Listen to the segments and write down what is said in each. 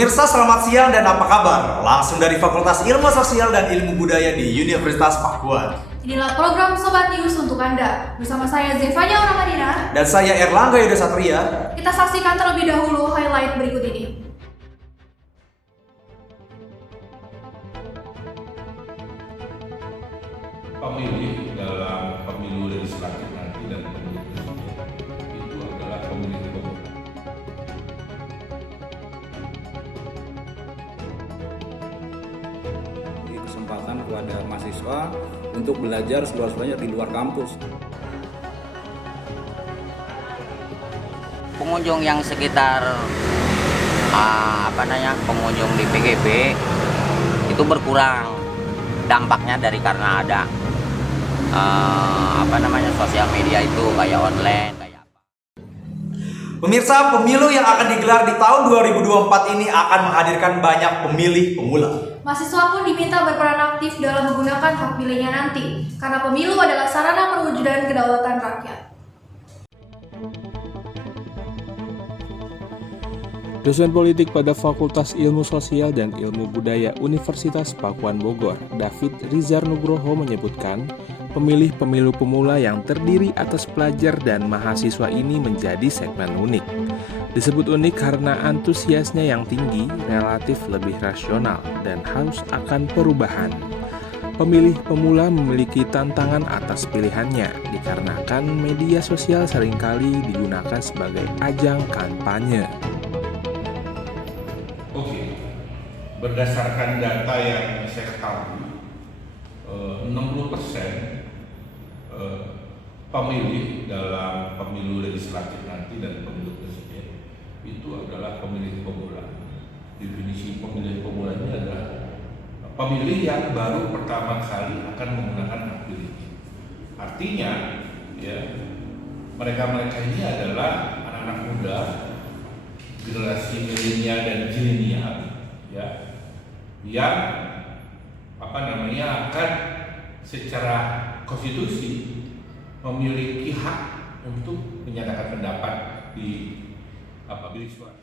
Pemirsa, selamat siang dan apa kabar? Langsung dari Fakultas Ilmu Sosial dan Ilmu Budaya di Universitas Pakuan. Inilah program Sobat News untuk Anda. Bersama saya Zevanya Ramadina Dan saya Erlangga Yuda Satria. Kita saksikan terlebih dahulu highlight berikut ini. Pemilih dalam pemilu legislatif nanti dan pemilu presiden itu adalah pemilih pemula. Kesempatan kepada mahasiswa untuk belajar seluas-luasnya di luar kampus. Pengunjung yang sekitar pengunjung di PGB itu berkurang, dampaknya dari karena ada sosial media itu kayak online kayak apa. Pemirsa, pemilu yang akan digelar di tahun 2024 ini akan menghadirkan banyak pemilih pemula. Mahasiswa pun diminta berperan aktif dalam menggunakan hak pilihnya nanti, karena pemilu adalah sarana perwujudan kedaulatan rakyat. Dosen politik pada Fakultas Ilmu Sosial dan Ilmu Budaya Universitas Pakuan Bogor, David Rizar Nugroho menyebutkan, pemilih pemilu pemula yang terdiri atas pelajar dan mahasiswa ini menjadi segmen unik. Disebut unik karena antusiasnya yang tinggi, relatif lebih rasional, dan haus akan perubahan. Pemilih pemula memiliki tantangan atas pilihannya, dikarenakan media sosial seringkali digunakan sebagai ajang kampanye. Oke, berdasarkan data yang saya ketahui, 60% pemilih dalam pemilu legislatif nanti dan pemilu presiden itu adalah pemilih pemula. Definisi pemilih pemula ini adalah pemilih yang baru pertama kali akan menggunakan hak pilihnya. Artinya, ya, mereka-mereka ini adalah anak-anak muda, generasi milenial dan zilenial, ya, yang akan secara konstitusi memiliki hak untuk menyatakan pendapat di bilik suara.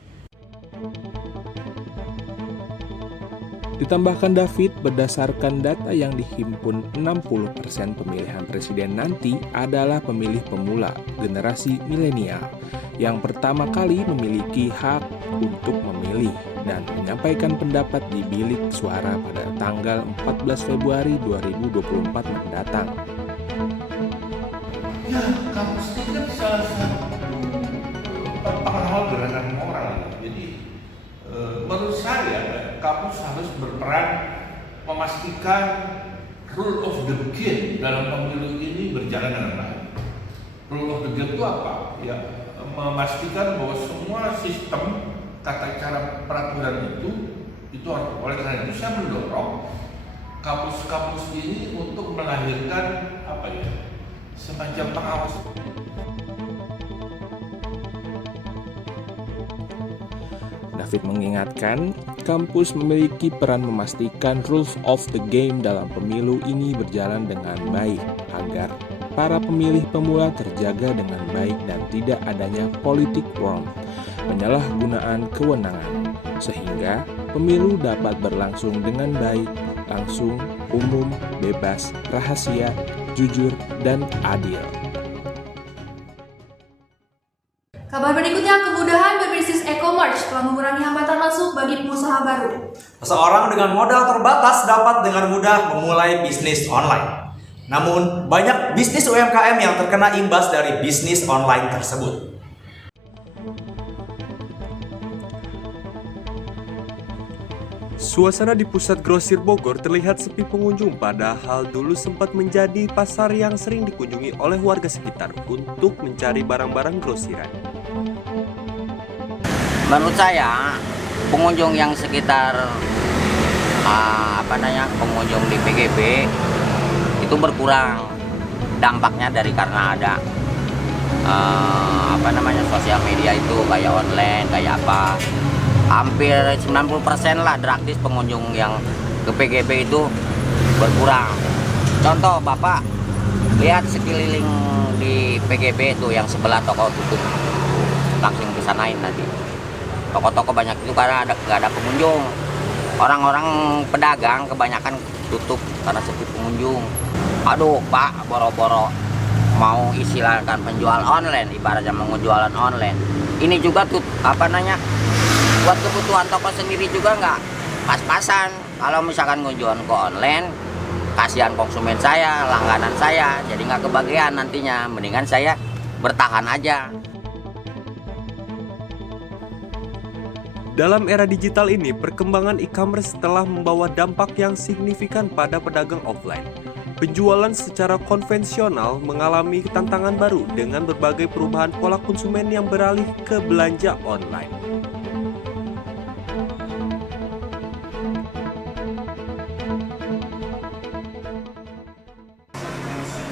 Ditambahkan David, berdasarkan data yang dihimpun, 60% pemilihan presiden nanti adalah pemilih pemula, generasi milenial, yang pertama kali memiliki hak untuk memilih dan menyampaikan pendapat di bilik suara pada tanggal 14 Februari 2024 mendatang. Ya, kampus itu kan salah satu pengawal gerakan moral. Jadi menurut saya kampus harus berperan memastikan rule of the game dalam pemilu ini berjalan dengan baik. Rule of the game itu apa? Ya, memastikan bahwa semua sistem tata cara peraturan itu oleh karena itu saya mendorong kampus-kampus ini untuk melahirkan semacam pengawas. David mengingatkan, kampus memiliki peran memastikan rules of the game dalam pemilu ini berjalan dengan baik, agar para pemilih pemula terjaga dengan baik dan tidak adanya politik war, penyalahgunaan kewenangan, sehingga pemilu dapat berlangsung dengan baik, langsung, umum, bebas, rahasia, jujur, dan adil. Kabar berikutnya, kemudahan berbisnis e-commerce telah mengurangi hambatan masuk bagi pengusaha baru. Seseorang dengan modal terbatas dapat dengan mudah memulai bisnis online. Namun, banyak bisnis UMKM yang terkena imbas dari bisnis online tersebut. Suasana di pusat grosir Bogor terlihat sepi pengunjung, padahal dulu sempat menjadi pasar yang sering dikunjungi oleh warga sekitar untuk mencari barang-barang grosiran. Menurut saya, pengunjung yang sekitar pengunjung di PGB itu berkurang, dampaknya dari karena ada sosial media itu kayak online kayak apa. Hampir 90% lah praktis pengunjung yang ke PGB itu berkurang. Contoh, Bapak lihat sekeliling di PGB itu yang sebelah toko tutup, langsung kesanain tadi. Toko-toko banyak itu karena nggak ada pengunjung. Orang-orang pedagang kebanyakan tutup karena sepi pengunjung. Aduh Pak, boro-boro mau istilahkan penjual online, ibaratnya mau jualan online. Ini juga tuh buat kebutuhan toko sendiri juga nggak pas-pasan. Kalau misalkan jualan ke online, kasihan konsumen saya, langganan saya, jadi nggak kebagian nantinya. Mendingan saya bertahan aja. Dalam era digital ini, perkembangan e-commerce telah membawa dampak yang signifikan pada pedagang offline. Penjualan secara konvensional mengalami tantangan baru dengan berbagai perubahan pola konsumen yang beralih ke belanja online.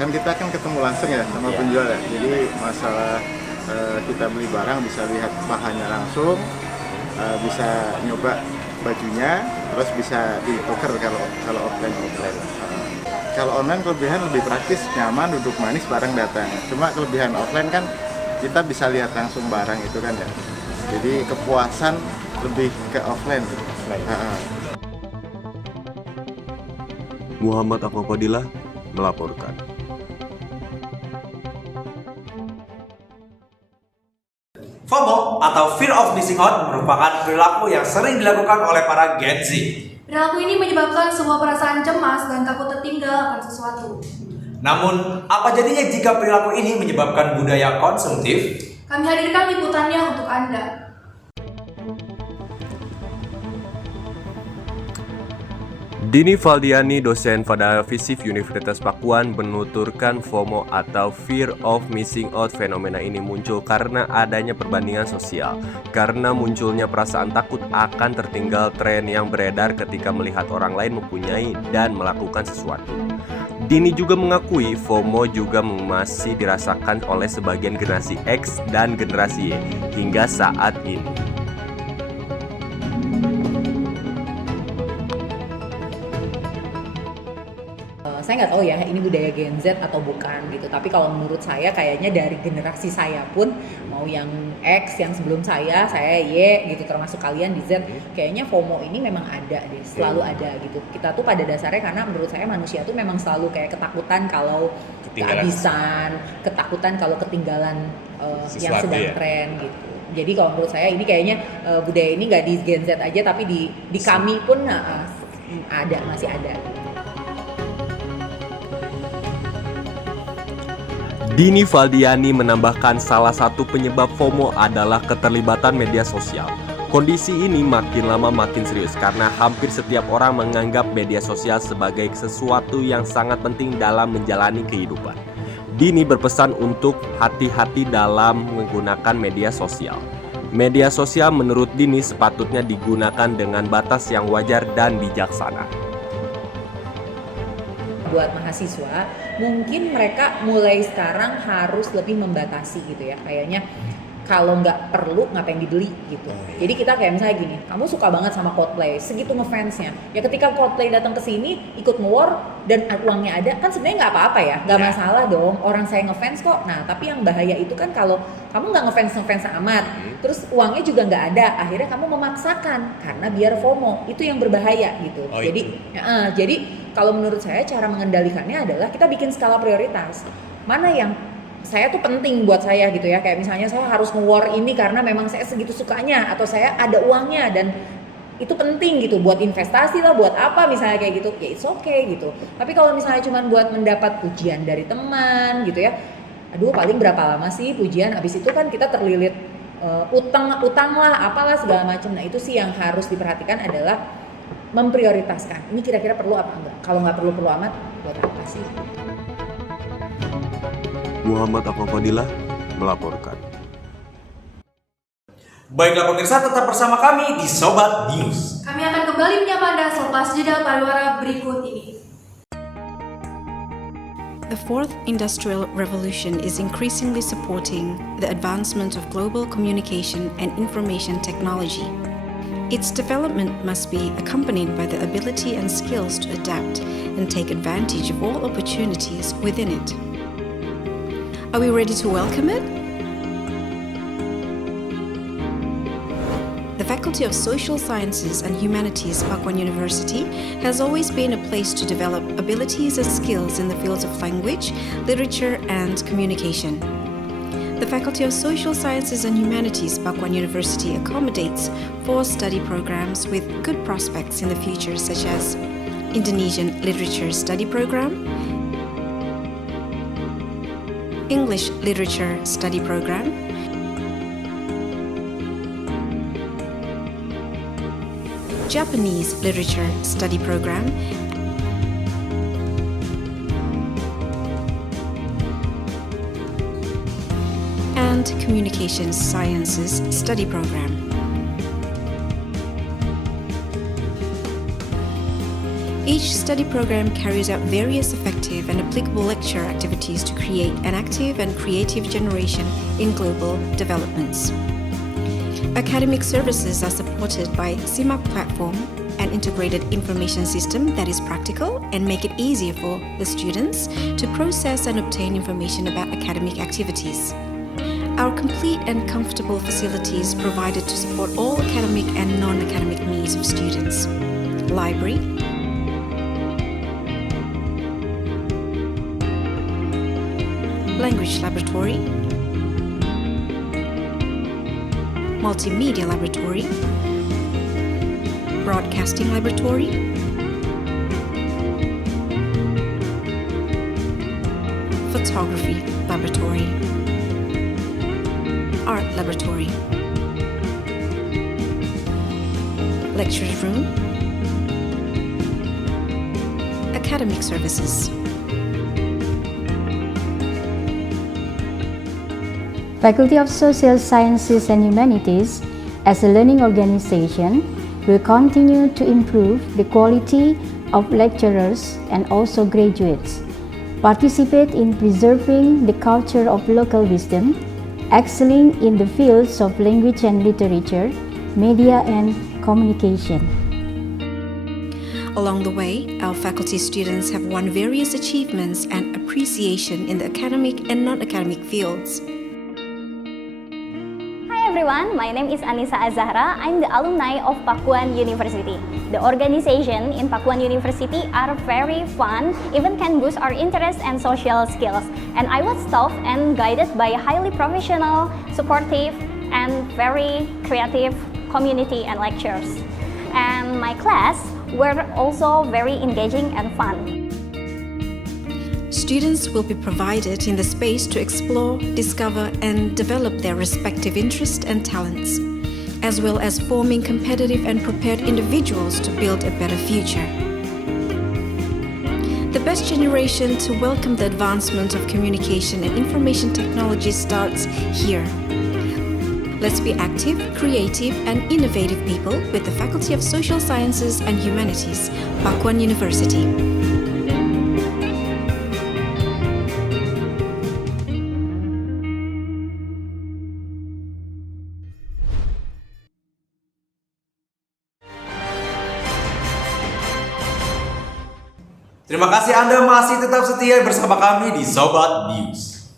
Kan kita kan ketemu langsung ya sama penjual ya. Jadi masalah kita beli barang bisa lihat bahannya langsung, bisa nyoba bajunya, terus bisa ditukar kalau offline. Kalau online kelebihan lebih praktis, nyaman, duduk manis, barang datang. Cuma kelebihan offline kan kita bisa lihat langsung barang itu kan ya. Jadi kepuasan lebih ke offline. Muhammad Akmafadilah melaporkan. FOMO atau Fear of Missing Out merupakan perilaku yang sering dilakukan oleh para Gen Z. Perilaku ini menyebabkan sebuah perasaan cemas dan takut tertinggal akan sesuatu. Namun, apa jadinya jika perilaku ini menyebabkan budaya konsumtif? Kami hadirkan liputannya untuk Anda. Dini Valdiani, dosen pada FISIP Universitas Pakuan, menuturkan FOMO atau Fear of Missing Out fenomena ini muncul karena adanya perbandingan sosial, karena munculnya perasaan takut akan tertinggal tren yang beredar ketika melihat orang lain mempunyai dan melakukan sesuatu. Dini juga mengakui FOMO juga masih dirasakan oleh sebagian generasi X dan generasi Y hingga saat ini. Saya nggak tahu ya ini budaya Gen Z atau bukan gitu, tapi kalau menurut saya kayaknya dari generasi saya pun, mau yang X, yang sebelum saya Y gitu, termasuk kalian di Z, kayaknya FOMO ini memang ada deh, selalu ada gitu. Kita tuh pada dasarnya, karena menurut saya manusia tuh memang selalu kayak ketakutan kalau kehabisan, ketakutan kalau ketinggalan yang sedang tren gitu. Jadi kalau menurut saya ini kayaknya budaya ini nggak di Gen Z aja, tapi di kami pun ada, masih ada. Dini Valdiani menambahkan salah satu penyebab FOMO adalah keterlibatan media sosial. Kondisi ini makin lama makin serius karena hampir setiap orang menganggap media sosial sebagai sesuatu yang sangat penting dalam menjalani kehidupan. Dini berpesan untuk hati-hati dalam menggunakan media sosial. Media sosial menurut Dini sepatutnya digunakan dengan batas yang wajar dan bijaksana. Buat mahasiswa, mungkin mereka mulai sekarang harus lebih membatasi gitu ya. Kayaknya kalau nggak perlu ngapain dibeli gitu. Jadi kita kayak misalnya gini, kamu suka banget sama Coldplay, segitu ngefansnya. Ya ketika Coldplay datang ke sini ikut nge-war dan uangnya ada, kan sebenarnya nggak apa-apa ya, nggak masalah dong. Orang saya ngefans kok. Nah tapi yang bahaya itu kan kalau kamu nggak ngefans amat, terus uangnya juga nggak ada, akhirnya kamu memaksakan karena biar FOMO, itu yang berbahaya gitu. Jadi kalau menurut saya cara mengendalikannya adalah kita bikin skala prioritas. Mana yang saya tuh penting buat saya gitu ya, kayak misalnya saya harus nge-war ini karena memang saya segitu sukanya, atau saya ada uangnya dan itu penting gitu buat investasi lah, buat apa misalnya kayak gitu, ya it's okay gitu. Tapi kalau misalnya cuma buat mendapat pujian dari teman gitu ya, aduh paling berapa lama sih pujian, abis itu kan kita terlilit utang lah, apalah segala macam. Nah itu sih yang harus diperhatikan adalah memprioritaskan, ini kira-kira perlu apa enggak. Kalau nggak perlu amat, buat apa sih? Muhammad Akmafadilah melaporkan. Baiklah pemirsa, tetap bersama kami di Sobat News. Kami akan kembali menyapa Anda selepas jeda pariwara berikut ini. The fourth industrial revolution is increasingly supporting the advancement of global communication and information technology. Its development must be accompanied by the ability and skills to adapt and take advantage of all opportunities within it. Are we ready to welcome it? The Faculty of Social Sciences and Humanities, Pakuan University, has always been a place to develop abilities and skills in the fields of language, literature, and communication. The Faculty of Social Sciences and Humanities, Pakuan University, accommodates 4 study programs with good prospects in the future, such as Indonesian Literature Study Program, English Literature Study Program, Japanese Literature Study Program, and Communications Sciences Study Program. Each study program carries out various effective and applicable lecture activities to create an active and creative generation in global developments. Academic services are supported by CIMAC platform, an integrated information system that is practical and make it easier for the students to process and obtain information about academic activities. Our complete and comfortable facilities provided to support all academic and non-academic needs of students. Library, language laboratory, multimedia laboratory, broadcasting laboratory, photography laboratory, art laboratory, lectures room, academic services. Faculty of Social Sciences and Humanities, as a learning organization, will continue to improve the quality of lecturers and also graduates, participate in preserving the culture of local wisdom, excelling in the fields of language and literature, media and communication. Along the way, our faculty students have won various achievements and appreciation in the academic and non-academic fields. Everyone, my name is Anissa Azahra. I'm the alumni of Pakuan University. The organization in Pakuan University are very fun, even can boost our interest and social skills. And I was taught and guided by a highly professional, supportive, and very creative community and lectures. And my class were also very engaging and fun. Students will be provided in the space to explore, discover, and develop their respective interests and talents, as well as forming competitive and prepared individuals to build a better future. The best generation to welcome the advancement of communication and information technology starts here. Let's be active, creative, and innovative people with the Faculty of Social Sciences and Humanities, Pakuan University. Terima kasih Anda masih tetap setia bersama kami di Sobat News.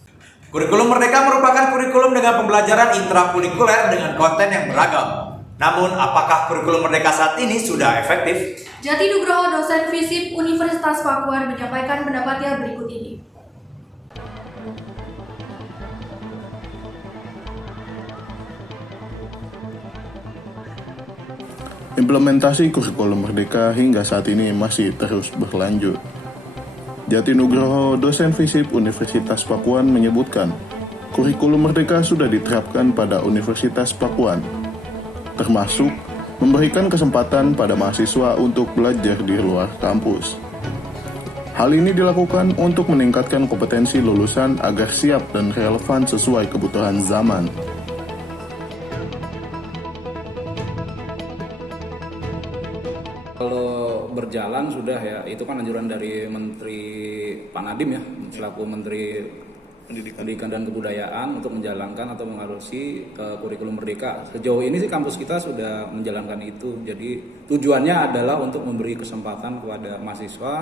Kurikulum Merdeka merupakan kurikulum dengan pembelajaran intrakurikuler dengan konten yang beragam. Namun, apakah kurikulum Merdeka saat ini sudah efektif? Jati Nugroho, dosen FISIP Universitas Pakuan, menyampaikan pendapatnya berikut ini. Implementasi kurikulum Merdeka hingga saat ini masih terus berlanjut. Jati Nugroho, dosen FISIP Universitas Pakuan menyebutkan, kurikulum Merdeka sudah diterapkan pada Universitas Pakuan, termasuk memberikan kesempatan pada mahasiswa untuk belajar di luar kampus. Hal ini dilakukan untuk meningkatkan kompetensi lulusan agar siap dan relevan sesuai kebutuhan zaman. Kalau berjalan sudah ya, itu kan anjuran dari Menteri Pak Nadiem ya, selaku Menteri Pendidikan dan Kebudayaan untuk menjalankan atau mengarusi kurikulum Merdeka. Sejauh ini sih kampus kita sudah menjalankan itu. Jadi tujuannya adalah untuk memberi kesempatan kepada mahasiswa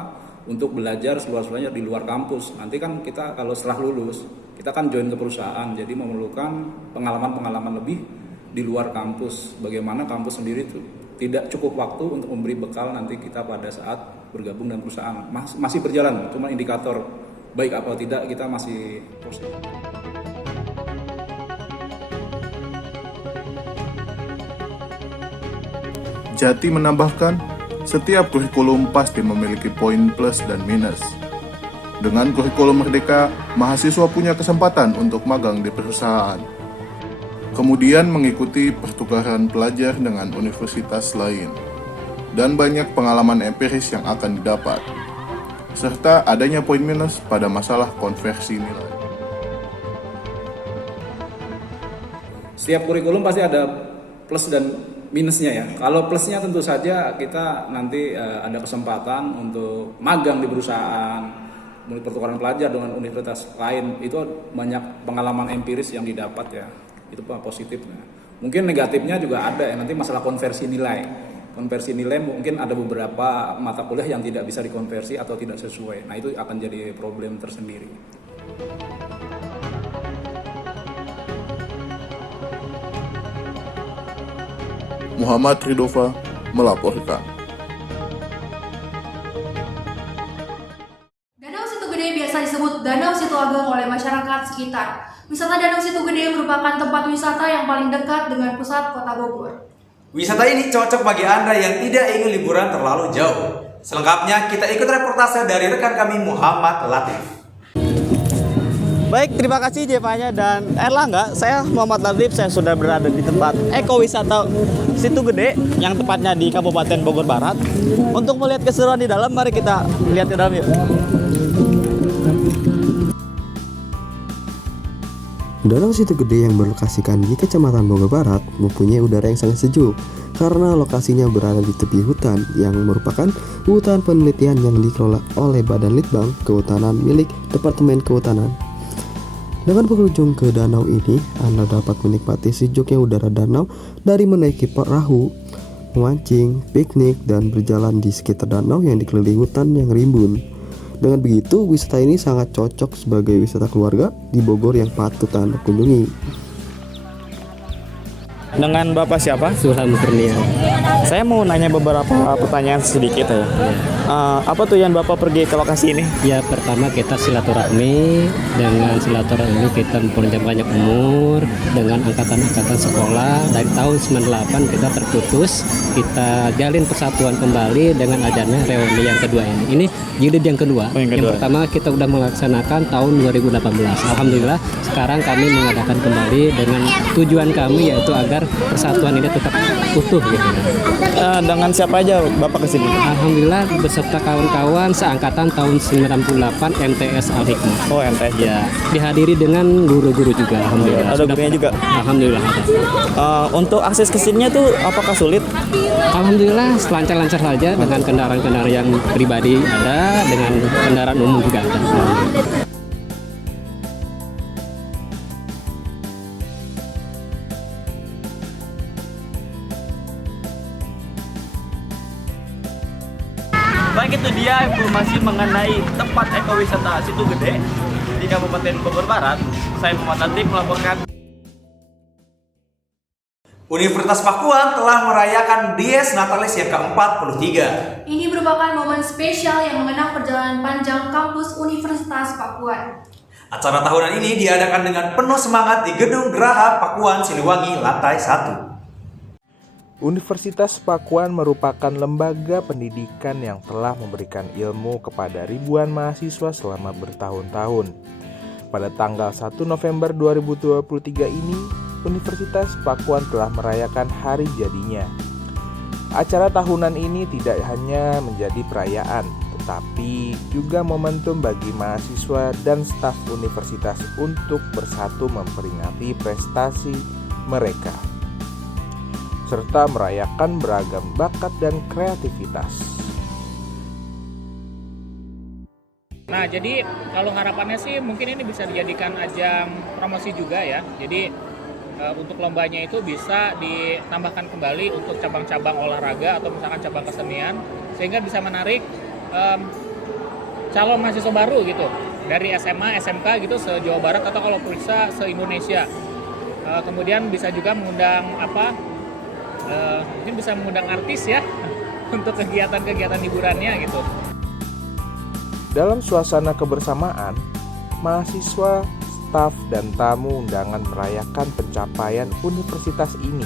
untuk belajar seluas-luasnya di luar kampus. Nanti kan kita kalau setelah lulus, kita kan join ke perusahaan, jadi memerlukan pengalaman-pengalaman lebih di luar kampus, bagaimana kampus sendiri itu tidak cukup waktu untuk memberi bekal nanti kita pada saat bergabung dengan perusahaan. Masih berjalan, cuma indikator baik apa tidak kita masih proses. Jati menambahkan, setiap kurikulum pasti memiliki poin plus dan minus. Dengan kurikulum merdeka, mahasiswa punya kesempatan untuk magang di perusahaan. Kemudian mengikuti pertukaran pelajar dengan universitas lain. Dan banyak pengalaman empiris yang akan didapat. Serta adanya poin minus pada masalah konversi nilai. Setiap kurikulum pasti ada plus dan minusnya ya. Kalau plusnya tentu saja kita nanti ada kesempatan untuk magang di perusahaan, pertukaran pelajar dengan universitas lain, itu banyak pengalaman empiris yang didapat ya. Itu positifnya. Mungkin negatifnya juga ada ya, nanti masalah konversi nilai. Konversi nilai mungkin ada beberapa mata kuliah yang tidak bisa dikonversi atau tidak sesuai. Nah itu akan jadi problem tersendiri. Muhammad Ridova melaporkan. Danau Situ Gede biasa disebut Danau Situ Ageng oleh masyarakat sekitar. Wisata Danau Situ Gede merupakan tempat wisata yang paling dekat dengan pusat kota Bogor. Wisata ini cocok bagi Anda yang tidak ingin liburan terlalu jauh. Selengkapnya kita ikut reportase dari rekan kami Muhammad Latif. Baik, terima kasih Jevanya dan Erlangga. Saya Muhammad Latif, saya sudah berada di tempat ekowisata Situ Gede yang tepatnya di Kabupaten Bogor Barat. Untuk melihat keseruan di dalam, mari kita lihat ke dalam yuk. Danau Situ Gede yang berlokasikan di Kecamatan Bogor Barat mempunyai udara yang sangat sejuk karena lokasinya berada di tepi hutan yang merupakan hutan penelitian yang dikelola oleh Badan Litbang Kehutanan milik Departemen Kehutanan. Dengan berkunjung ke danau ini, Anda dapat menikmati sejuknya udara danau dari menaiki perahu, memancing, piknik, dan berjalan di sekitar danau yang dikelilingi hutan yang rimbun. Dengan begitu, wisata ini sangat cocok sebagai wisata keluarga di Bogor yang patut Anda kunjungi. Dengan Bapak siapa? Sulam Kurnia. Saya mau nanya beberapa pertanyaan sedikit ya. Apa tuh yang Bapak pergi ke lokasi ini? Ya, pertama kita silaturahmi. Dengan silaturahmi kita mempunyai banyak umur dengan angkatan-angkatan sekolah. Dari tahun 98 kita terputus. Kita jalin persatuan kembali dengan adanya reuni yang kedua ini. Ini jilid yang kedua. Yang pertama kita sudah melaksanakan tahun 2018. Alhamdulillah sekarang kami mengadakan kembali dengan tujuan kami yaitu agar persatuan ini tetap utuh gitu. Dengan siapa aja Bapak kesini? Alhamdulillah beserta kawan-kawan seangkatan tahun 98 MTS Al Hikmah. Oh MTS ya. Dihadiri dengan guru-guru juga. Alhamdulillah. Ada gurunya juga. Alhamdulillah. Untuk akses ke sininya tuh apakah sulit? Alhamdulillah lancar-lancar saja dengan kendaraan-kendaraan yang pribadi ada, dengan kendaraan umum juga ada. Baik, itu dia informasi mengenai tempat ekowisata Situ Gede di Kabupaten Bogor Barat. Saya Muhammad Latif melaporkan. Universitas Pakuan telah merayakan Dies Natalis yang ke-43. Ini merupakan momen spesial yang mengenang perjalanan panjang kampus Universitas Pakuan. Acara tahunan ini diadakan dengan penuh semangat di Gedung Geraha Pakuan Siliwangi lantai 1. Universitas Pakuan merupakan lembaga pendidikan yang telah memberikan ilmu kepada ribuan mahasiswa selama bertahun-tahun. Pada tanggal 1 November 2023 ini, Universitas Pakuan telah merayakan hari jadinya. Acara tahunan ini tidak hanya menjadi perayaan, tetapi juga momentum bagi mahasiswa dan staf universitas untuk bersatu memperingati prestasi mereka, serta merayakan beragam bakat dan kreativitas. Nah, jadi kalau harapannya sih mungkin ini bisa dijadikan ajang promosi juga ya. Jadi untuk lombanya itu bisa ditambahkan kembali untuk cabang-cabang olahraga atau misalkan cabang kesenian, sehingga bisa menarik calon mahasiswa baru gitu dari SMA, SMK gitu se-Jawa Barat atau kalau bisa se-Indonesia. Kemudian bisa juga mengundang mungkin bisa mengundang artis ya untuk kegiatan-kegiatan hiburannya gitu. Dalam suasana kebersamaan, mahasiswa, staf, dan tamu undangan merayakan pencapaian universitas ini.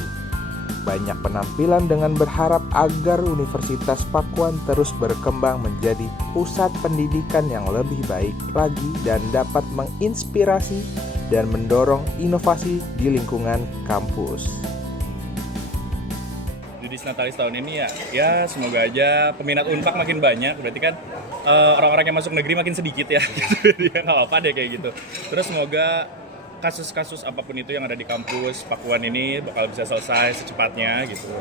Banyak penampilan dengan berharap agar Universitas Pakuan terus berkembang menjadi pusat pendidikan yang lebih baik lagi dan dapat menginspirasi dan mendorong inovasi di lingkungan kampus. Dudis Natalis tahun ini ya semoga aja peminat Unpak makin banyak, berarti kan orang-orang yang masuk negeri makin sedikit ya, gitu. Ya nggak apa-apa deh kayak gitu. Terus semoga kasus-kasus apapun itu yang ada di kampus Pakuan ini bakal bisa selesai secepatnya gitu.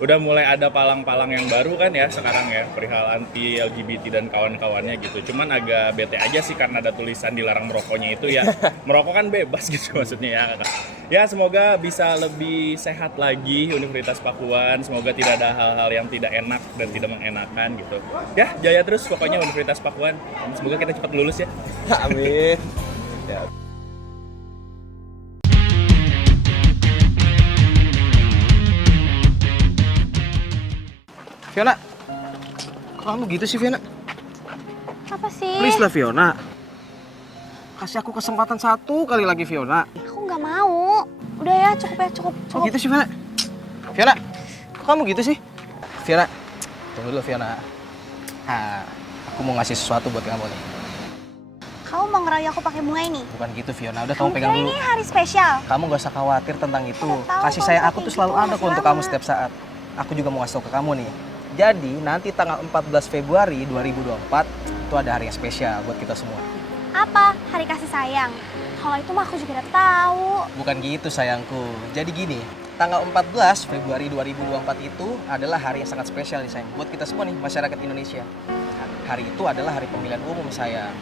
Udah mulai ada palang-palang yang baru kan ya sekarang ya, perihal anti LGBT dan kawan-kawannya gitu. Cuman agak bete aja sih karena ada tulisan dilarang merokoknya itu ya. Merokok kan bebas gitu maksudnya ya. Ya semoga bisa lebih sehat lagi Universitas Pakuan. Semoga tidak ada hal-hal yang tidak enak dan tidak mengenakan gitu. Ya jaya terus pokoknya Universitas Pakuan. Semoga kita cepat lulus ya. Amin. Ya. Fiona, kok kamu gitu sih Fiona? Apa sih? Please lah Fiona. Kasih aku kesempatan satu kali lagi Fiona. Aku nggak mau. Udah ya, cukup ya, cukup. Kok gitu sih Fiona? Fiona, kok kamu gitu sih? Fiona, tunggu dulu Fiona. Aku mau ngasih sesuatu buat kamu nih. Kamu mau ngerayu aku pakai bunga ini? Bukan gitu Fiona, udah kamu pegang dulu. Ini hari spesial. Kamu gak usah khawatir tentang itu. Tahu, Kasih sayang aku kayak tuh selalu gitu, ada kok masih untuk kamu lama. setiap saat. Aku juga mau ngasih tau ke kamu nih. Jadi nanti tanggal 14 Februari 2024 itu ada hari yang spesial buat kita semua. Apa? Hari kasih sayang. Kalau itu mah aku juga udah tahu. Bukan gitu sayangku. Jadi gini, tanggal 14 Februari 2024 itu adalah hari yang sangat spesial nih sayang. Buat kita semua nih, masyarakat Indonesia. Hari itu adalah hari pemilihan umum sayang.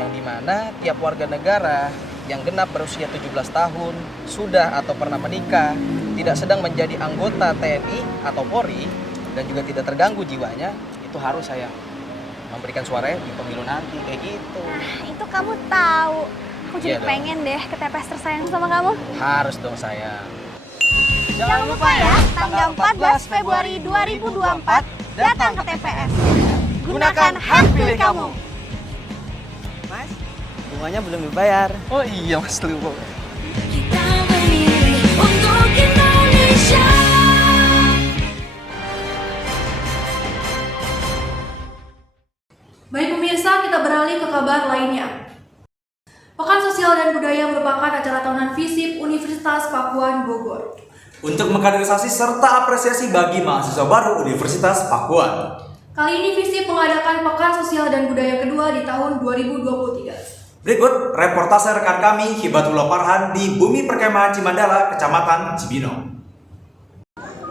Yang dimana tiap warga negara yang genap berusia 17 tahun, sudah atau pernah menikah, tidak sedang menjadi anggota TNI atau Polri, dan juga tidak terganggu jiwanya, itu harus sayang memberikan suaranya di pemilu nanti, kayak gitu. Nah, itu kamu tahu. Aku jadi Iya dong. pengen deh ke TPS tersayang sama kamu. Harus dong sayang. Jangan lupa ya, tanggal 14 Februari 2024 datang ke TPS. Gunakan hak pilih kamu. Mas, bunganya belum dibayar. Oh iya mas, lupa. Untuk Indonesia. Baik pemirsa, kita beralih ke kabar lainnya. Pekan Sosial dan Budaya merupakan acara tahunan FISIP Universitas Pakuan Bogor. Untuk mengkaderisasi serta apresiasi bagi mahasiswa baru Universitas Pakuan. Kali ini FISIP mengadakan Pekan Sosial dan Budaya kedua di tahun 2023. Berikut reportase rekan kami Hibatullah Farhan di Bumi Perkemahan Cimandala, Kecamatan Cibinong.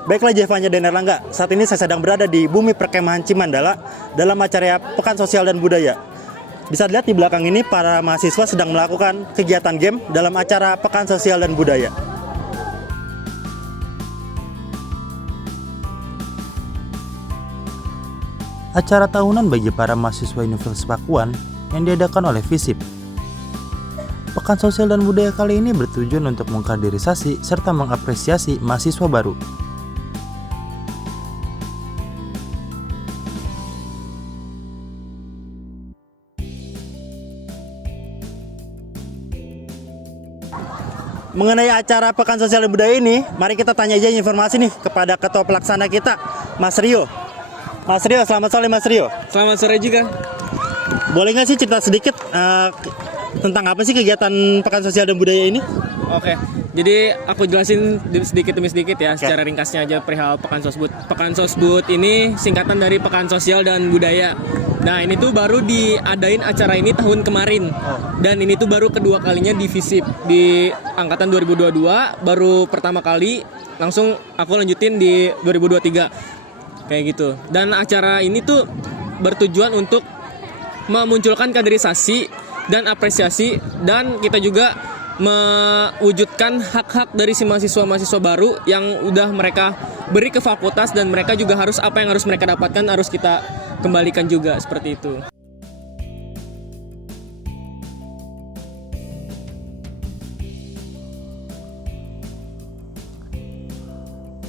Baiklah Jevanya dan Erlangga, saat ini saya sedang berada di Bumi Perkemahan Cimandala dalam acara Pekan Sosial dan Budaya. Bisa dilihat di belakang ini para mahasiswa sedang melakukan kegiatan game dalam acara Pekan Sosial dan Budaya. Acara tahunan bagi para mahasiswa Universitas Pakuan yang diadakan oleh FISIP. Pekan Sosial dan Budaya kali ini bertujuan untuk mengkaderisasi serta mengapresiasi mahasiswa baru. Mengenai acara Pekan Sosial dan Budaya ini, mari kita tanya aja informasi nih kepada ketua pelaksana kita, Mas Rio. Mas Rio, selamat sore Mas Rio. Selamat sore juga. Boleh nggak sih cerita sedikit tentang apa sih kegiatan Pekan Sosial dan Budaya ini? Oke, jadi aku jelasin sedikit demi sedikit ya, secara ringkasnya aja perihal Pekan Sosbud. Pekan Sosbud ini singkatan dari Pekan Sosial dan Budaya. Nah ini tuh baru diadain acara ini tahun kemarin. Dan ini tuh baru kedua kalinya di FISIP. Di angkatan 2022, baru pertama kali langsung aku lanjutin di 2023. Kayak gitu. Dan acara ini tuh bertujuan untuk memunculkan kaderisasi dan apresiasi, dan kita juga mewujudkan hak-hak dari si mahasiswa-mahasiswa baru yang udah mereka beri ke fakultas, dan mereka juga harus apa yang harus mereka dapatkan harus kita kembalikan juga, seperti itu.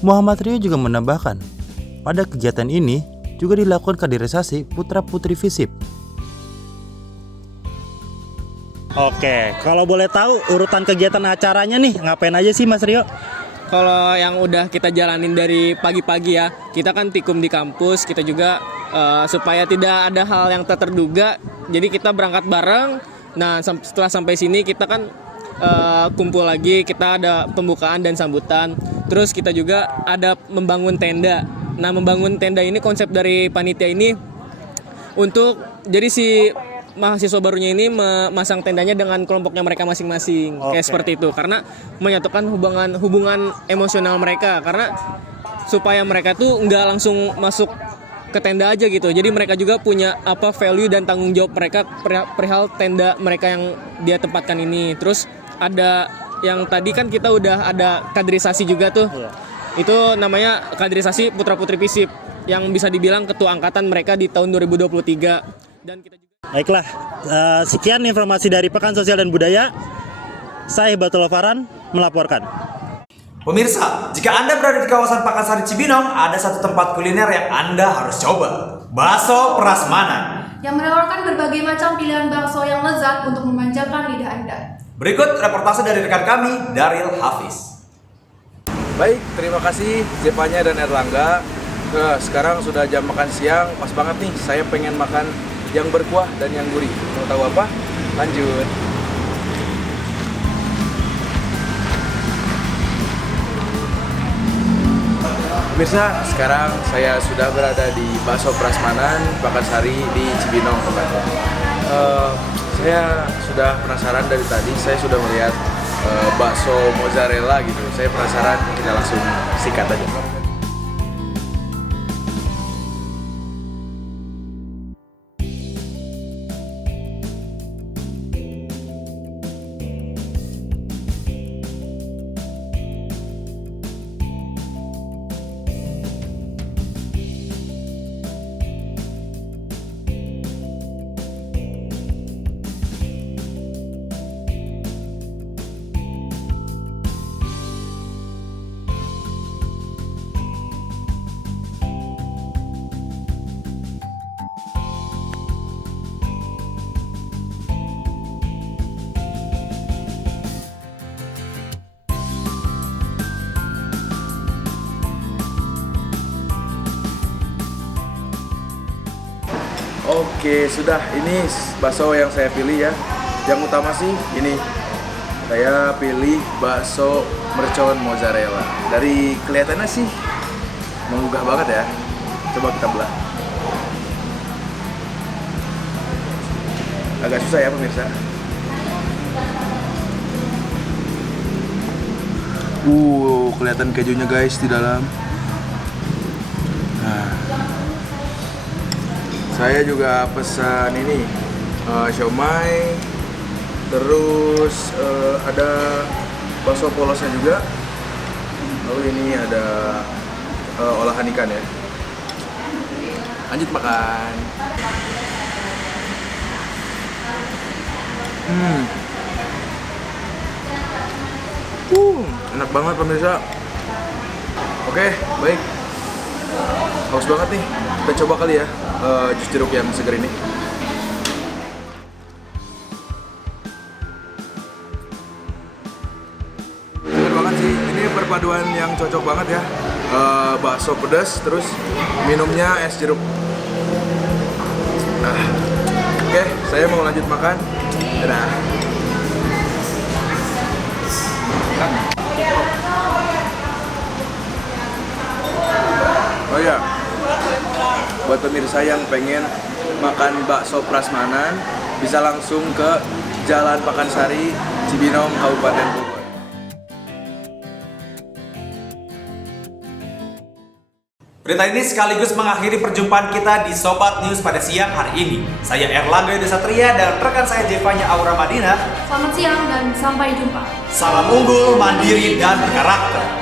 Muhammad Rio juga menambahkan, pada kegiatan ini juga dilakukan kaderisasi putra-putri FISIP. Oke, kalau boleh tahu urutan kegiatan acaranya nih, ngapain aja sih Mas Rio? Kalau yang udah kita jalanin dari pagi-pagi ya, kita kan tikum di kampus, kita juga supaya tidak ada hal yang tak terduga, jadi kita berangkat bareng. Nah setelah sampai sini kita kan kumpul lagi, kita ada pembukaan dan sambutan. Terus kita juga ada membangun tenda. Nah membangun tenda ini konsep dari panitia ini untuk jadi si mahasiswa barunya ini memasang tendanya dengan kelompoknya mereka masing-masing. Kayak seperti itu, karena menyatukan hubungan emosional mereka, karena supaya mereka tuh nggak langsung masuk ke tenda aja gitu. Jadi mereka juga punya value dan tanggung jawab mereka perihal tenda mereka yang dia tempatkan ini. Terus ada yang tadi kan kita udah ada kaderisasi juga tuh. Itu namanya kaderisasi putra-putri FISIP yang bisa dibilang ketua angkatan mereka di tahun 2023. Dan kita juga... Baiklah, sekian informasi dari Pekan Sosial dan Budaya. Saya Batul Faran melaporkan. Pemirsa, jika Anda berada di kawasan Pakansari Cibinong, ada satu tempat kuliner yang Anda harus coba. Bakso Prasmanan. Yang menawarkan berbagai macam pilihan bakso yang lezat untuk memanjakan lidah Anda. Berikut reportase dari rekan kami, Daryl Hafiz. Baik, terima kasih Jepanya dan Erlangga. Sekarang sudah jam makan siang, pas banget nih. Saya pengen makan yang berkuah dan yang gurih. Mau tahu apa? Lanjut. Pemirsa, sekarang saya sudah berada di Bakso Prasmanan, Pakansari di Cibinong, tempatnya. Saya sudah penasaran dari tadi. Saya sudah melihat bakso mozzarella gitu. Saya penasaran, kita langsung sikat aja. Oke, sudah. Ini bakso yang saya pilih ya. Yang utama sih ini. Saya pilih bakso mercon mozzarella. Dari kelihatannya sih menggugah banget ya. Coba kita belah. Agak susah ya pemirsa. Kelihatan kejunya guys di dalam. Nah, saya juga pesan ini siomay, terus ada bakso polosnya juga. Lalu ini ada olahan ikan ya. Lanjut makan. Enak banget pemirsa. Oke, baik. Haus banget nih. Kita coba kali ya jus jeruk yang seger ini. Seger banget sih. Ini perpaduan yang cocok banget ya. Bakso pedas, terus minumnya es jeruk. Oke, saya mau lanjut makan. Dadah. Oh ya, buat pemirsa yang pengen makan bakso prasmanan, bisa langsung ke Jalan Pakansari, Cibinong, Kabupaten Bogor. Berita ini sekaligus mengakhiri perjumpaan kita di Sobat News pada siang hari ini. Saya Erlangga Yudha Satria dan rekan saya Jevanya Aura Madinah. Selamat siang dan sampai jumpa. Salam unggul, mandiri, dan berkarakter.